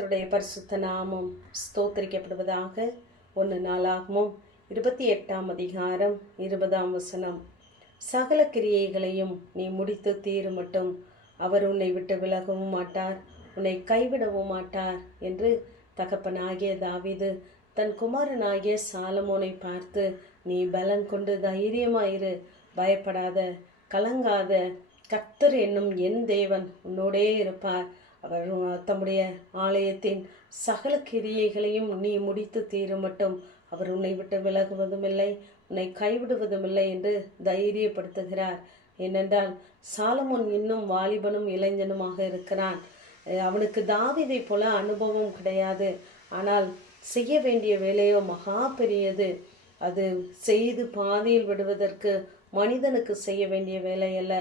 அவருடைய பரிசுத்த நாமம் ஸ்தோத்திரிக்கப்படுவதாக. 1 நாளாகமம் 28ஆம் அதிகாரம் 20ஆம் வசனம். சகல கிரியைகளையும் நீ முடித்து தீரு மட்டும் அவர் உன்னை விட்டு விலகவும் மாட்டார், உன்னை கைவிடவும் மாட்டார் என்று தகப்பனாகிய தாவீது தன் குமாரனாகிய சாலமோனை பார்த்து, நீ பலன் கொண்டு தைரியமாயிரு, பயப்படாத, கலங்காத, கர்த்தர் என்னும் என் தேவன் உன்னோடே இருப்பார், அவர் தம்முடைய ஆலயத்தின் சகல கிரியைகளையும் நீ முடித்து தீர மட்டும் அவர் உன்னை விட்டு விலகுவதும் இல்லை, உன்னை கைவிடுவதும் இல்லை என்று தைரியப்படுத்துகிறார். ஏனென்றால் சாலமோன் இன்னும் வாலிபனும் இளைஞனுமாக இருக்கிறான். அவனுக்கு தாவீதை போல அனுபவம் கிடையாது. ஆனால் செய்ய வேண்டிய வேலையோ மகா பெரியது. அது செய்து பாதியில் விடுவதற்கு மனிதனுக்கு செய்ய வேண்டிய வேலை அல்ல,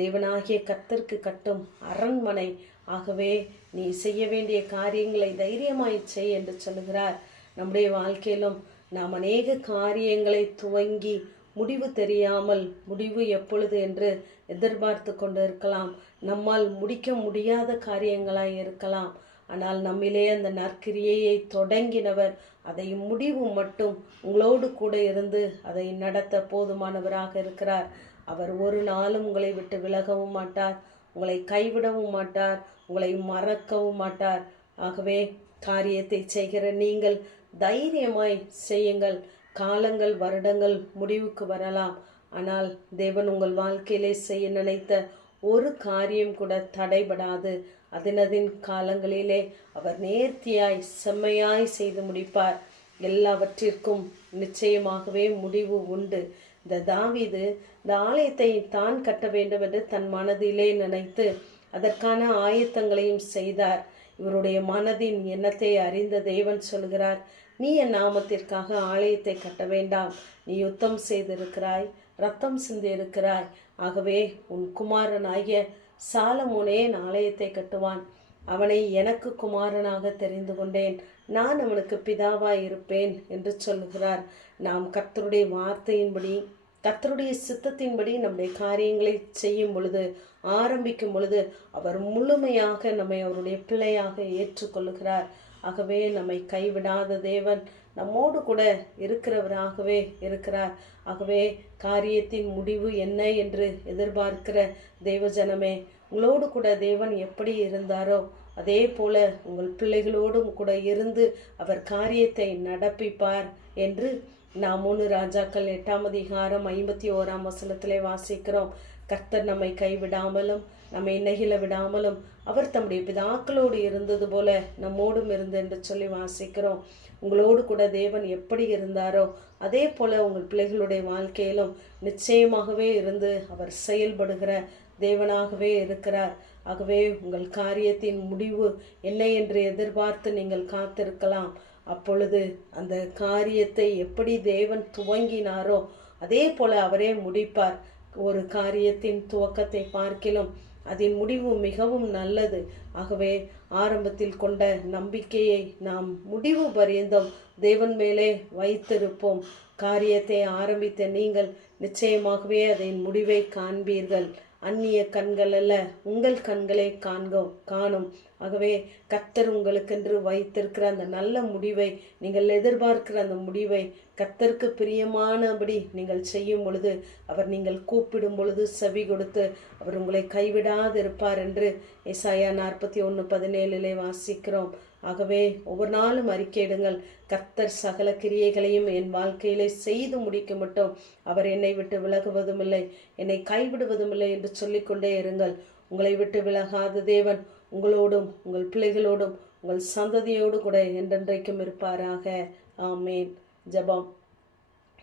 தேவனாகிய கர்த்தருக்கு கட்டும் அரண்மனை. ஆகவே நீ செய்ய வேண்டிய காரியங்களை தைரியமாய் செய் என்று சொல்லுகிறார். நம்முடைய வாழ்க்கையிலும் நாம் அநேக காரியங்களை துவங்கி முடிவு தெரியாமல் முடிவு எப்பொழுது என்று எதிர்பார்த்து கொண்டு இருக்கலாம். நம்மால் முடிக்க முடியாத காரியங்களாய் இருக்கலாம். ஆனால் நம்மிலே அந்த நற்கிரியையை தொடங்கினவர் அதை முடிவு மட்டும் உங்களோடு கூட இருந்து அதை நடத்த போதுமானவராக இருக்கிறார். அவர் ஒரு நாளும் உங்களை விட்டு விலகவும் மாட்டார், உங்களை கைவிடவும் மாட்டார், உங்களை மறக்கவும் மாட்டார். ஆகவே காரியத்தை செய்கிற நீங்கள் தைரியமாய் செய்யுங்கள். காலங்கள் வருடங்கள் முடிவுக்கு வரலாம், ஆனால் தேவன் உங்கள் வாழ்க்கையிலே செய்ய நினைத்த ஒரு காரியம் கூட தடைபடாது. அதனதின் காலங்களிலே அவர் நேர்த்தியாய் செம்மையாய் செய்து முடிப்பார். எல்லாவற்றிற்கும் நிச்சயமாகவே முடிவு உண்டு. இந்த தாவீது இந்த ஆலயத்தை தான் கட்ட வேண்டும் என்று தன் மனதிலே நினைத்து அதற்கான ஆயத்தங்களையும் செய்தார். இவருடைய மனதின் எண்ணத்தை அறிந்த தேவன் சொல்கிறார், நீ என் நாமத்திற்காக ஆலயத்தை கட்ட வேண்டாம், நீ யுத்தம் செய்திருக்கிறாய், ரத்தம் சிந்தி இருக்கிறாய். ஆகவே உன் குமாரனாகிய சாலமோனே என் ஆலயத்தை கட்டுவான், அவனை எனக்கு குமாரனாக தெரிந்து கொண்டேன், நான் அவனுக்கு பிதாவாய் இருப்பேன் என்று சொல்லுகிறார். நாம் கர்த்தருடைய வார்த்தையின்படி கர்த்தருடைய சித்தத்தின்படி நம்முடைய காரியங்களை செய்யும் பொழுது, ஆரம்பிக்கும் பொழுது அவர் முழுமையாக நம்மை அவருடைய பிள்ளையாக ஏற்றுக்கொள்ளுகிறார். ஆகவே நம்மை கைவிடாத தேவன் நம்மோடு கூட இருக்கிறவராகவே இருக்கிறார். ஆகவே காரியத்தின் முடிவு என்ன என்று எதிர்பார்க்கிற தேவஜனமே, உங்களோடு கூட தேவன் எப்படி இருந்தாரோ அதே போல உங்கள் பிள்ளைகளோடும் கூட இருந்து அவர் காரியத்தை நடப்பிப்பார் என்று நாம் 1 ராஜாக்கள் 8ஆம் அதிகாரம் 51ஆம் வசனத்திலே வாசிக்கிறோம். கர்த்தர் நம்மை கைவிடாமலும் நம்மை நெகிழ விடாமலும் அவர் தம்முடைய பிதாக்களோடு இருந்தது போல நம்மோடும் இருந்து என்று சொல்லி வாசிக்கிறோம். உங்களோடு கூட தேவன் எப்படி இருந்தாரோ அதே போல உங்கள் பிள்ளைகளுடைய வாழ்க்கையிலும் நிச்சயமாகவே இருந்து அவர் செயல்படுகிற தேவனாகவே இருக்கிறார். ஆகவே உங்கள் காரியத்தின் முடிவு என்ன என்று எதிர்பார்த்து நீங்கள் காத்திருக்கலாம். அப்பொழுது அந்த காரியத்தை எப்படி தேவன் துவங்கினாரோ அதே போல அவரே முடிப்பார். ஒரு காரியத்தின் துவக்கத்தை பார்க்கிலும் அதன் முடிவு மிகவும் நல்லது. ஆகவே ஆரம்பத்தில் கொண்ட நம்பிக்கையை நாம் முடிவு பரியந்தம் தேவன் மேலே வைத்திருப்போம். காரியத்தை ஆரம்பித்த நீங்கள் நிச்சயமாகவே அதன் முடிவை காண்பீர்கள். அந்நிய கண்கள் அல்ல, உங்கள் கண்களே காணும். ஆகவே கர்த்தர் உங்களுக்கென்று வைத்திருக்கிற அந்த நல்ல முடிவை, நீங்கள் எதிர்பார்க்கிற அந்த முடிவை கர்த்தருக்கு பிரியமானபடி நீங்கள் செய்யும் பொழுது, அவர் நீங்கள் கூப்பிடும் பொழுது செவி கொடுத்து அவர் உங்களை கைவிடாது இருப்பார் என்று ஏசாயா 41:17 வாசிக்கிறோம். ஆகவே ஒவ்வொரு நாளும் அறிக்கையிடுங்கள், கர்த்தர் சகல கிரியைகளையும் என் வாழ்க்கையிலே செய்து முடிக்க மட்டும் அவர் என்னை விட்டு விலகுவதும் இல்லை, என்னை கைவிடுவதும் இல்லை என்று சொல்லிக்கொண்டே இருங்கள். உங்களை விட்டு விலகாத தேவன் உங்களோடும் உங்கள் பிள்ளைகளோடும் உங்கள் சந்ததியோடு கூட என்றென்றைக்கும் இருப்பாராக. ஆமேன். ஜெபம்.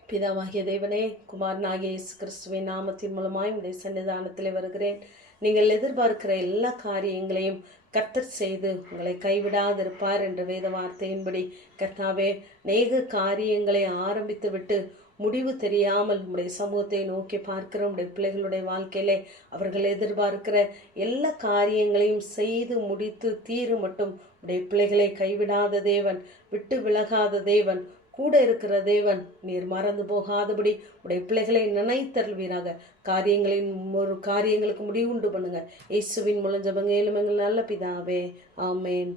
பிதாவாகிய தேவனே, குமாரனாகிய இயேசு கிறிஸ்துவின் நாமத்தின் மூலமாய் உடைய சன்னிதானத்திலே வருகிறேன். நீங்கள் எதிர்பார்க்கிற எல்லா காரியங்களையும் கர்த்தர் செய்து உங்களை கைவிடாதிருப்பார் என்ற வேத வார்த்தையின்படி கர்த்தாவே, அநேக காரியங்களை ஆரம்பித்து விட்டு முடிவு தெரியாமல் உடைய சமூகத்தை நோக்கி பார்க்கிற உடைய பிள்ளைகளுடைய வாழ்க்கையிலே அவர்கள் எதிர்பார்க்கிற எல்லா காரியங்களையும் செய்து முடித்து தீரு மட்டும் உடைய பிள்ளைகளை கைவிடாத தேவன், விட்டு விலகாத தேவன், கூட இருக்கிற தேவன், நீர் மறந்து போகாதபடி உடைய பிள்ளைகளை நினைத்தருள்வீராக. காரியங்களுக்கு முடிவுண்டு பண்ணுங்க. இயேசுவின் மூலம் ஜெபங்க, எங்கள் நல்ல பிதாவே. ஆமேன்.